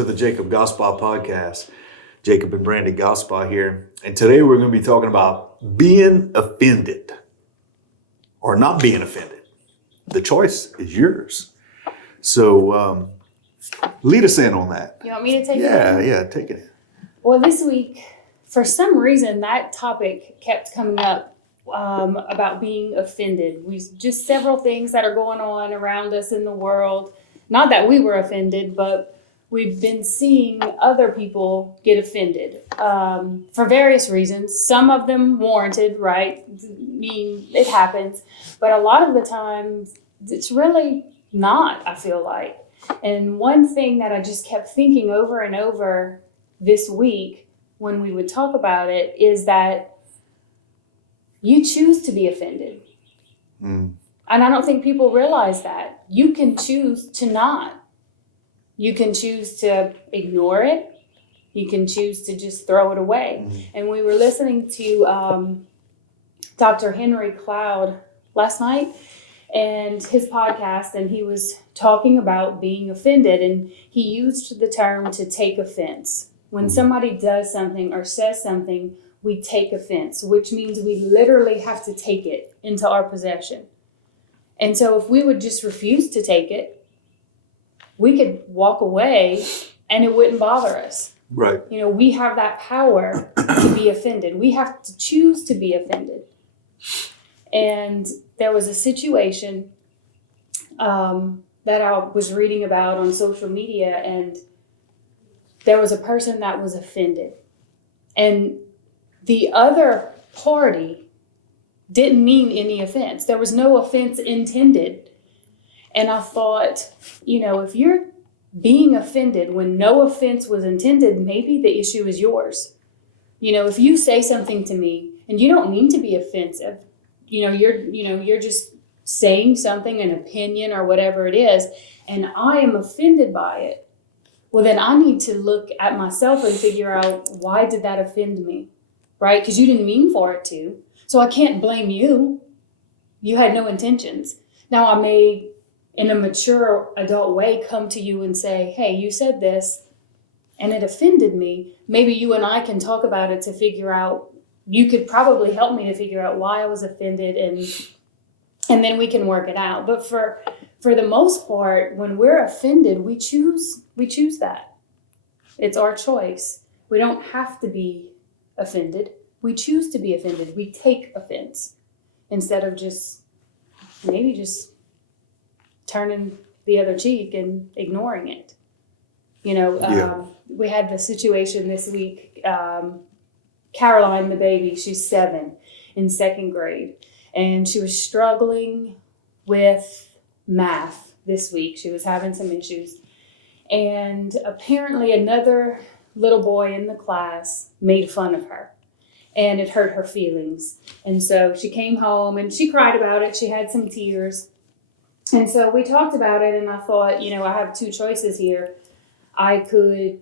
to the Jacob Gospel Podcast. Jacob and Brandon Gospel here. And today we're going to be talking about being offended or not being offended. The choice is yours. So lead us in on that. You want me to take it? Yeah, take it in. Well, this week, for some reason, that topic kept coming up about being offended. We just several things that are going on around us in the world. Not that we were offended, but we've been seeing other people get offended for various reasons. Some of them warranted, right? I mean, it happens. But a lot of the times, it's really not, I feel like. And one thing that I just kept thinking over and over this week when we would talk about it is that you choose to be offended. And I don't think people realize that. You can choose to not. You can choose to ignore it. You can choose to just throw it away. And we were listening to Dr. Henry Cloud last night and his podcast, and he was talking about being offended, and he used the term to take offense. When somebody does something or says something, we take offense, which means we literally have to take it into our possession. And so if we would just refuse to take it, we could walk away and it wouldn't bother us. Right. You know, we have that power to be offended. We have to choose to be offended. And there was a situation that I was reading about on social media, and there was a person that was offended. And the other party didn't mean any offense. There was no offense intended. And I thought, you know, if you're being offended when no offense was intended, maybe the issue is yours. You know, if you say something to me and you don't mean to be offensive, you're just saying something, an opinion or whatever it is, and I am offended by it, well, then I need to look at myself and figure out, why did that offend me, right? Because you didn't mean for it to. So I can't blame you. You had no intentions. Now I may, in a mature adult way, come to you and say, hey, you said this and it offended me. Maybe you and I can talk about it to figure out, you could probably help me to figure out why I was offended, and then we can work it out. But for the most part, when we're offended, we choose that. It's our choice. We don't have to be offended. We choose to be offended. We take offense instead of just turning the other cheek and ignoring it. You know, we had the situation this week. Caroline, the baby, she's 7 in 2nd grade. And she was struggling with math this week. She was having some issues. And apparently another little boy in the class made fun of her. And it hurt her feelings. And so she came home and she cried about it. She had some tears. And so we talked about it, and I thought, you know, I have 2 choices here. I could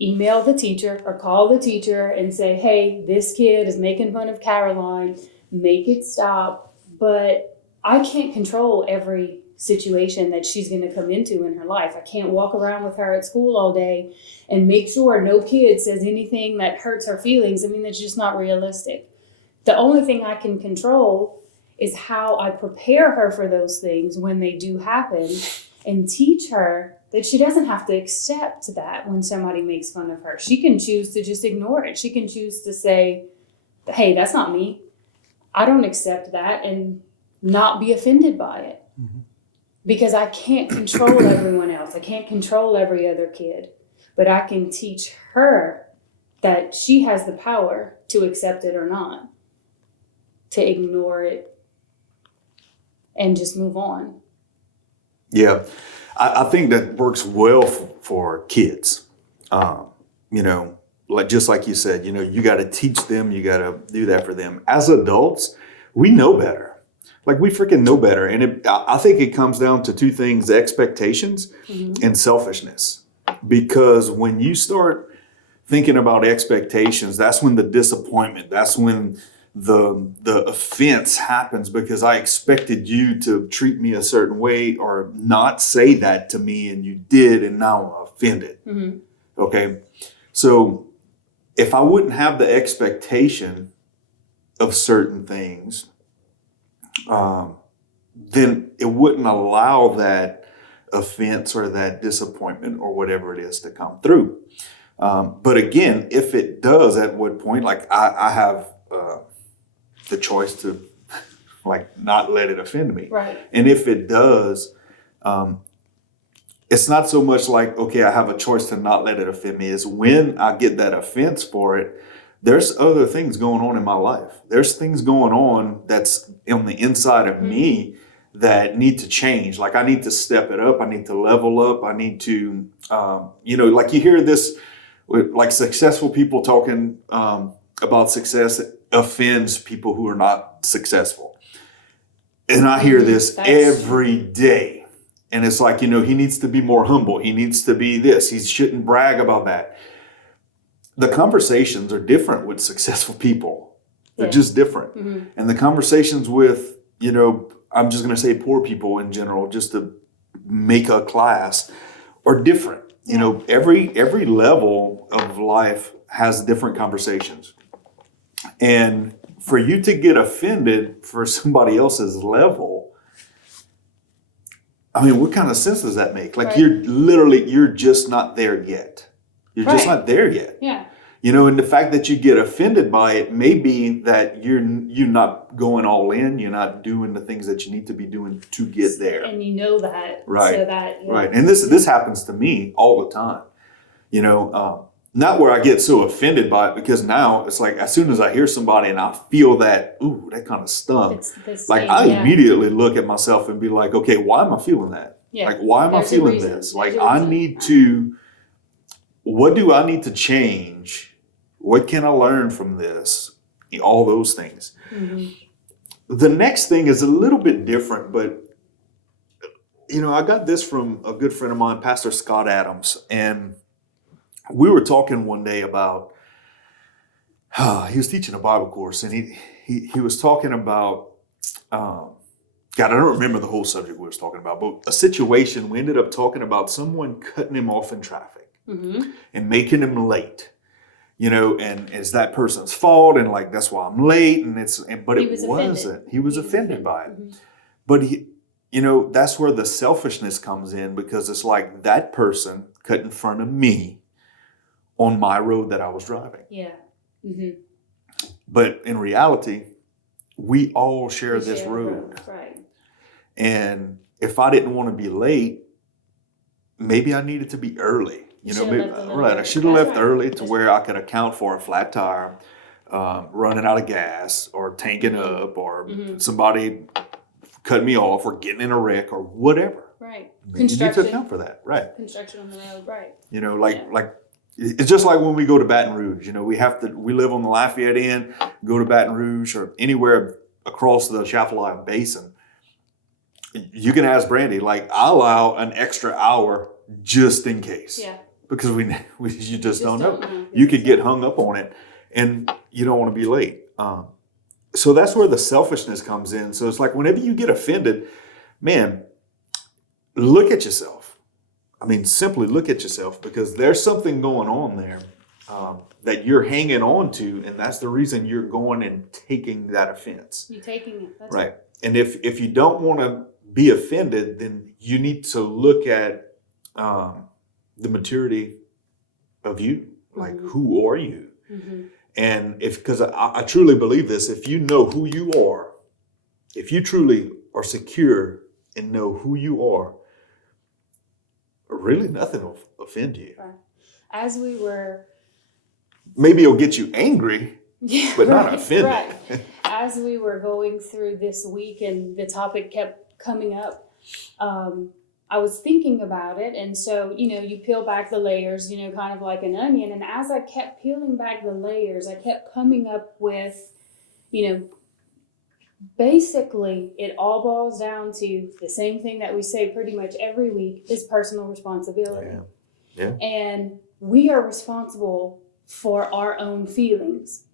email the teacher or call the teacher and say, hey, this kid is making fun of Caroline. Make it stop. But I can't control every situation that she's going to come into in her life. I can't walk around with her at school all day and make sure no kid says anything that hurts her feelings. I mean, that's just not realistic. The only thing I can control is how I prepare her for those things when they do happen, and teach her that she doesn't have to accept that when somebody makes fun of her. She can choose to just ignore it. She can choose to say, hey, that's not me. I don't accept that, and not be offended by it. Because I can't control everyone else. I can't control every other kid. But I can teach her that she has the power to accept it or not, to ignore it, and just move on. Yeah, I think that works well for kids. You know, just like you said, you know, you got to teach them, you got to do that for them. As adults, we know better. Like, we freaking know better. And I think it comes down to 2 things: expectations and selfishness. Because when you start thinking about expectations, that's when the disappointment, that's when the offense happens, because I expected you to treat me a certain way or not say that to me, and you did, and now I'm offended. Mm-hmm. Okay. So if I wouldn't have the expectation of certain things, then it wouldn't allow that offense or that disappointment or whatever it is to come through. But again, if it does, at what point, like I have the choice to like not let it offend me. Right. And if it does, it's not so much like, okay, I have a choice to not let it offend me. Is when I get that offense for it, there's other things going on in my life. There's things going on that's on the inside of me that need to change. Like I need to step it up. I need to level up. I need to, like you hear this, like successful people talking about success offends people who are not successful. And I hear this every day. And it's like, he needs to be more humble. He needs to be this. He shouldn't brag about that. The conversations are different with successful people. They're just different. Mm-hmm. And the conversations with, I'm just going to say poor people in general, just to make a class, are different. Yeah. Every level of life has different conversations. And for you to get offended for somebody else's level, I mean, what kind of sense does that make? Like you're just not there yet. You're just not there yet. Yeah. And the fact that you get offended by it may be that you're not going all in. You're not doing the things that you need to be doing to get there. And you know that. Right. So that, right. And this happens to me all the time. Not where I get so offended by it, because now it's like as soon as I hear somebody and I feel that, ooh, that kind of stung. I immediately look at myself and be like, okay, why am I feeling that? Yeah. Like, why am I feeling this? Like, I need to, what do I need to change? What can I learn from this? All those things. Mm-hmm. The next thing is a little bit different, but I got this from a good friend of mine, Pastor Scott Adams, and we were talking one day about, he was teaching a Bible course, and he was talking about, God, I don't remember the whole subject we was talking about, but a situation, we ended up talking about someone cutting him off in traffic and making him late, and it's that person's fault, and like, that's why I'm late, but it wasn't. He was offended by it. Mm-hmm. But that's where the selfishness comes in, because it's like that person cut in front of me on my road that I was driving. Yeah. Mm-hmm. But in reality, we all share this road. Right. And if I didn't want to be late, maybe I needed to be early. I should have left early to where I could account for a flat tire, running out of gas, or tanking up, or somebody cut me off, or getting in a wreck, or whatever. Right. You need to account for that. Right. Construction on the road. Right. Like it's just like when we go to Baton Rouge. We live on the Lafayette end, go to Baton Rouge or anywhere across the Atchafalaya Basin. You can ask Brandy, like, I allow an extra hour just in case. Yeah. Because you just don't know. You could get hung up on it, and you don't want to be late. So that's where the selfishness comes in. So it's like whenever you get offended, man, look at yourself. I mean, simply look at yourself, because there's something going on there that you're hanging on to, and that's the reason you're going and taking that offense. You're taking it. That's right. And if you don't want to be offended, then you need to look at the maturity of you. Like, who are you? Mm-hmm. And because I truly believe this, if you know who you are, if you truly are secure and know who you are, really nothing will offend you. Right. As we were... Maybe it'll get you angry, but not offended. Right. As we were going through this week and the topic kept coming up, I was thinking about it. And so, you peel back the layers, kind of like an onion. And as I kept peeling back the layers, I kept coming up with, basically, it all boils down to the same thing that we say pretty much every week is personal responsibility. Yeah. And we are responsible for our own feelings.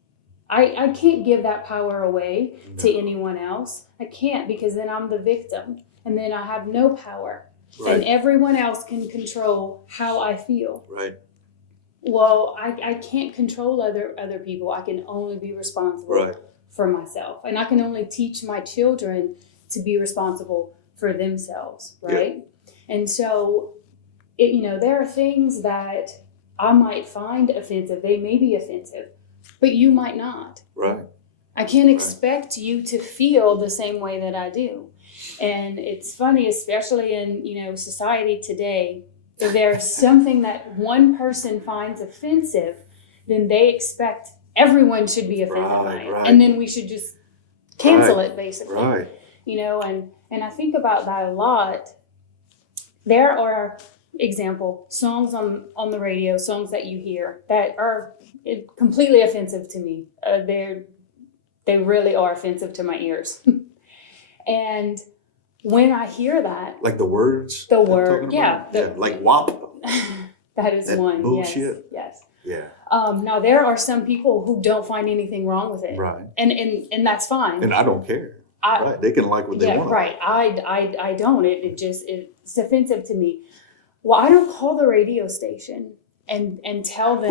I can't give that power away to anyone else. I can't, because then I'm the victim and then I have no power. Right. and everyone else can control how I feel. Right. Well, I can't control other people. I can only be responsible Right. for myself. And I can only teach my children to be responsible for themselves, right? And so, there are things that I might find offensive. They may be offensive, but you might not. Right. I can't expect you to feel the same way that I do. And it's funny, especially in, society today, if there's something that one person finds offensive, then they expect everyone should be offended by it. Right. And then we should just cancel it, basically. Right. And I think about that a lot. There are, example, songs on the radio, songs that you hear that are completely offensive to me. They really are offensive to my ears. And when I hear that, Like the words? the word, like WAP. that is That one. bullshit? Yes. Yeah. Now there are some people who don't find anything wrong with it, Right. and that's fine. And I don't care. Right. They can like what they want. Right. I don't. It's offensive to me. Well, I don't call the radio station and tell them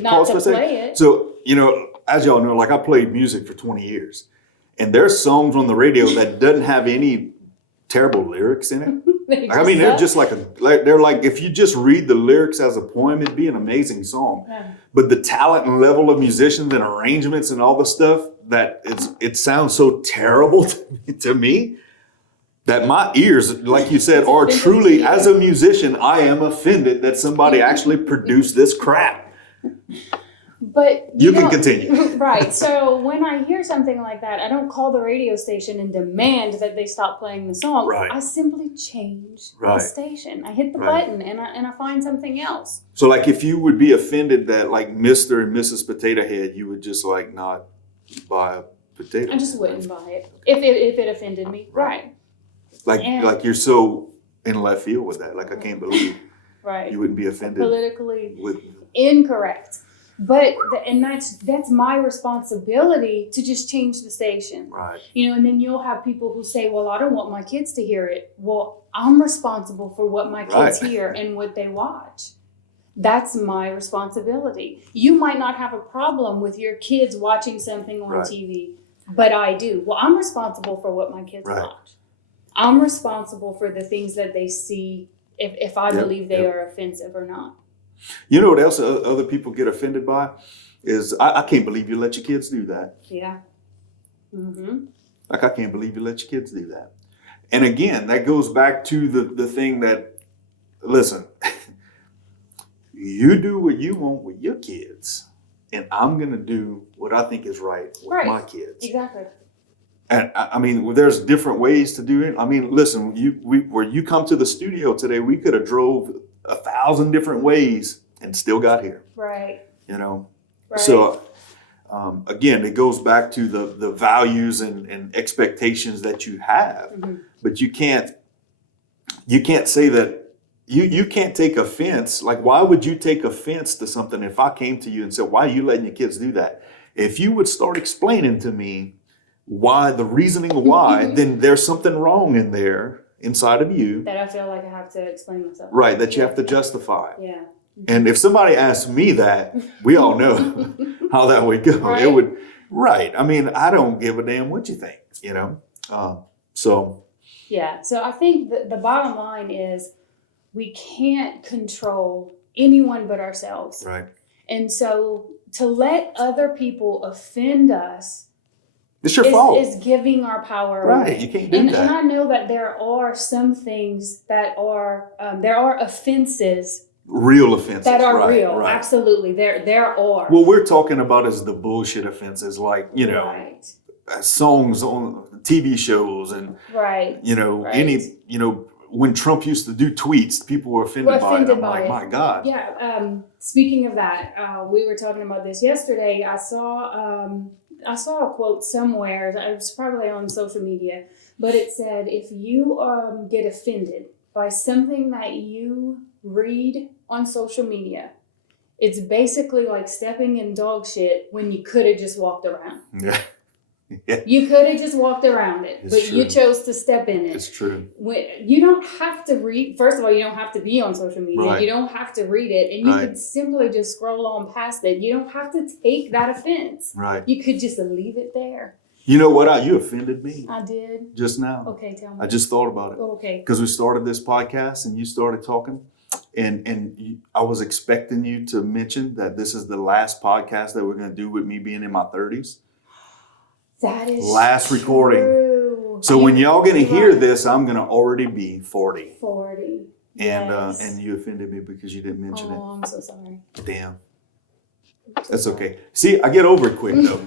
not to play it. So, as y'all know, like I played music for 20 years. And there's songs on the radio that doesn't have any terrible lyrics in it. They're just they're like, if you just read the lyrics as a poem, it'd be an amazing song. Yeah. But the talent and level of musicians and arrangements and all the stuff, it sounds so terrible to me that my ears, like you said, are truly, as a musician, I am offended that somebody actually produced this crap. But you can continue. Right. So when I hear something like that, I don't call the radio station and demand that they stop playing the song. Right. I simply change the station. I hit the button and I find something else. So like if you would be offended that like Mr. and Mrs. Potato Head, you would just like not buy a potato head. I just wouldn't buy it if it offended me. Right. Like you're so in left field with that. Like I can't believe you wouldn't be offended. Politically incorrect. But that's my responsibility to just change the station. Right. And then you'll have people who say, well, I don't want my kids to hear it. Well, I'm responsible for what my kids hear and what they watch. That's my responsibility. You might not have a problem with your kids watching something on TV, but I do. Well, I'm responsible for what my kids watch. I'm responsible for the things that they see if I believe they are offensive or not. You know what else other people get offended by? Is I can't believe you let your kids do that. Yeah. Mm-hmm. Like I can't believe you let your kids do that. And again, that goes back to the thing that, listen, you do what you want with your kids, and I'm going to do what I think is right with my kids. Exactly. And there's different ways to do it. Listen, where you come to the studio today, we could have drove 1,000 different ways and still got here. Right. Right. So again, it goes back to the values and expectations that you have. Mm-hmm. But you can't say that you can't take offense. Like, why would you take offense to something if I came to you and said, why are you letting your kids do that? If you would start explaining to me why, the reasoning why, then there's something wrong in there inside of you. That I feel like I have to explain myself. Right, that you have to justify. Yeah. And if somebody asked me that, we all know how that would go. Right? It would, I don't give a damn what you think, so. Yeah, so I think the bottom line is we can't control anyone but ourselves. Right. And so to let other people offend us, it's your fault. Is giving our power away. Right, you can't do that. And I know that there are some things that are, there are offenses. Real offenses. That are real, absolutely. There are. What we're talking about is the bullshit offenses, like, songs on TV shows and, any, when Trump used to do tweets, people were offended by it. I'm like, my God. Yeah. Speaking of that, we were talking about this yesterday. I saw a quote somewhere. It was probably on social media, but it said, if you get offended by something that you read on social media, it's basically like stepping in dog shit when you could have just walked around. Yeah. Yeah. You could have just walked around it, It's but true. you chose to step in it. It's true. You don't have to read. First of all, you don't have to be on social media. Right. You don't have to read it, and you Right. could simply just scroll on past it. You don't have to take that offense. Right. You could just leave it there. You know what? You offended me I did. just now. Okay, tell me. I just thought about it. Okay. Because we started this podcast and you started talking, and I was expecting you to mention that this is the last podcast that we're going to do with me being in my 30s. That is last true. recording. So when y'all going to hear this, I'm going to already be 40. 40. And Yes. and you offended me because you didn't mention Oh, I'm so sorry. it. Damn. That's okay. See, I get over it quick though.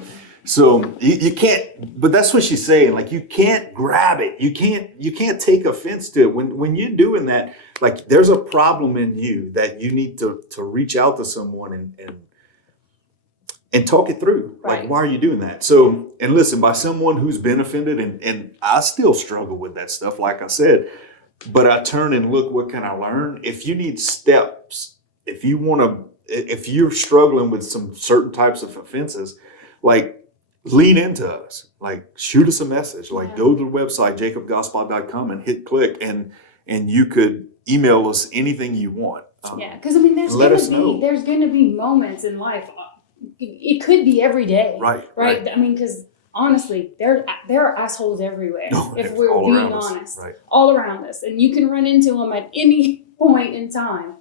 So you can't, but that's what she's saying. Like you can't grab it. You can't take offense to it. When you're doing that, like there's a problem in you that you need to reach out to someone and talk it through. Right. Like, why are you doing that? So, and listen, by someone who's been offended, and I still struggle with that stuff, like I said, but I turn and look, what can I learn? If you need steps, if you're struggling with some certain types of offenses, like lean into us, like shoot us a message, like go to the website, jacobgospel.com and hit click, and you could email us anything you want. Yeah, because I mean, there's going to be moments in life. It could be every day, Right. I mean, because honestly, there are assholes everywhere. No, if we're all being around us. honest, Right. all around us, and you can run into them at any point in time.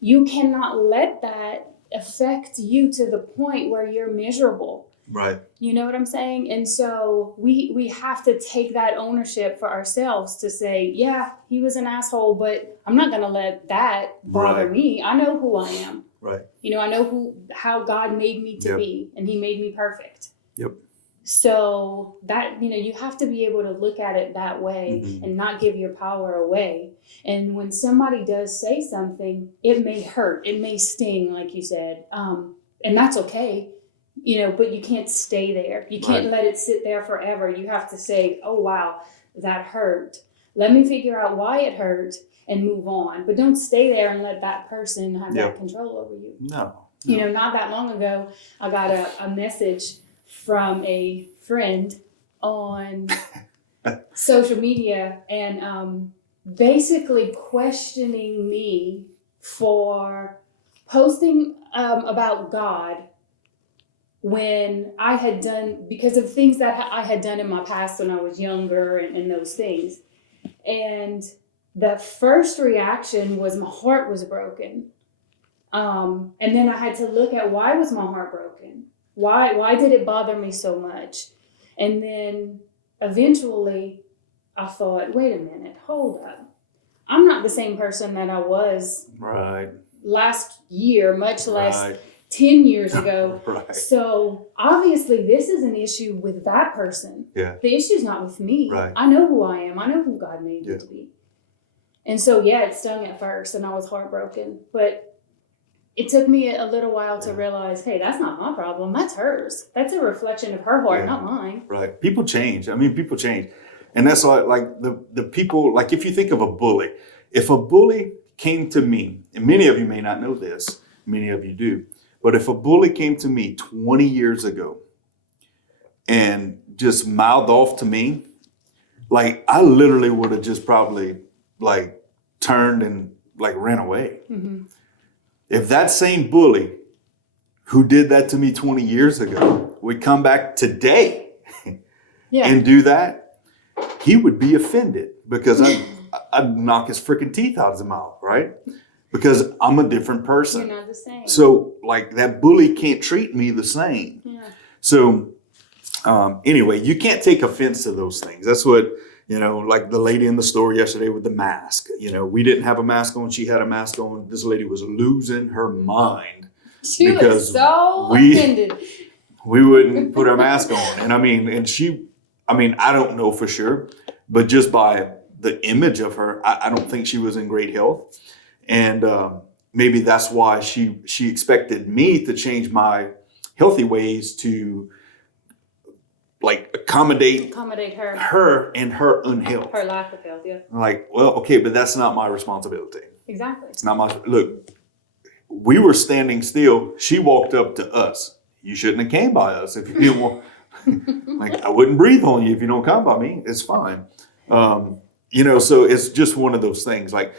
You cannot let that affect you to the point where you're miserable. Right. You know what I'm saying? And so we have to take that ownership for ourselves to say, yeah, he was an asshole, but I'm not going to let that bother Right. me. I know who I am. Right. You know, I know how God made me to Yep. be, and he made me perfect. Yep. So that, you have to be able to look at it that way Mhm. and not give your power away. And when somebody does say something, it may hurt, it may sting, like you said, and that's okay. But you can't stay there. You can't Right. let it sit there forever. You have to say, oh, wow, that hurt. Let me figure out why it hurt and move on. But don't stay there and let that person have Yep. that control over you. No. Not that long ago, I got a message from a friend on social media and basically questioning me for posting about God when I had done, because of things that I had done in my past when I was younger and those things. And the first reaction was my heart was broken. And then I had to look at, why was my heart broken? Why did it bother me so much? And then eventually I thought, wait a minute, hold up. I'm not the same person that I was Right. last year, much less Right. 10 years ago. Right. So obviously this is an issue with that person. Yeah. The issue's not with me. Right. I know who I am. I know who God made me Yeah. to be. And so, yeah, it stung at first and I was heartbroken. But it took me a little while to realize, hey, that's not my problem. That's hers. That's a reflection of her heart, Yeah. not mine. Right. People change. I mean, people change. And that's like the people, like if you think of a bully, if a bully came to me, and many of you may not know this, many of you do, but if a bully came to me 20 years ago and just mouthed off to me, like I literally would have just probably like turned and like ran away. Mm-hmm. If that same bully who did that to me 20 years ago would come back today Yeah. and do that, he would be offended because I'd knock his freaking teeth out of his mouth, right? Because I'm a different person. You're not the same. So like that bully can't treat me the same. Yeah. So anyway, you can't take offense to those things. That's what, like the lady in the store yesterday with the mask. We didn't have a mask on. She had a mask on. This lady was losing her mind. She was Because so we- offended. We wouldn't put our mask on. And I don't know for sure, but just by the image of her, I don't think she was in great health. And maybe that's why she expected me to change my healthy ways to like accommodate her. her and her unhealth. Her lack of health, yeah. Like, well, okay, but that's not my responsibility. Exactly. It's not my, look, we were standing still. She walked up to us. You shouldn't have came by us if you didn't Like, I wouldn't breathe on you if you don't come by me. It's fine. So it's just one of those things. Like,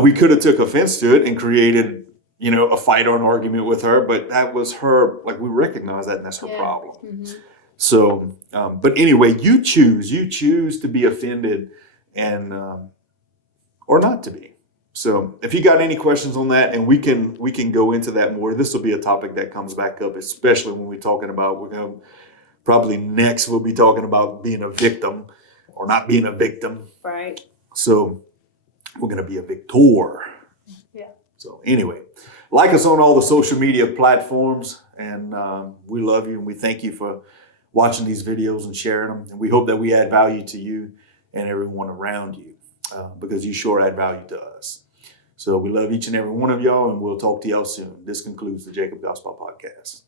we could have took offense to it and created, a fight or an argument with her, but that was her. Like, we recognize that, and that's her problem. Mm-hmm. So, but anyway, you choose to be offended and, or not to be. So if you got any questions on that, and we can go into that more, this will be a topic that comes back up, especially when we're going to probably next, we'll be talking about being a victim or not being a victim. Right. So we're going to be a victor. Yeah. So anyway, like us on all the social media platforms, and we love you, and we thank you for watching these videos and sharing them. And we hope that we add value to you and everyone around you, because you sure add value to us. So we love each and every one of y'all, and we'll talk to y'all soon. This concludes the Jacob Gospel Podcast.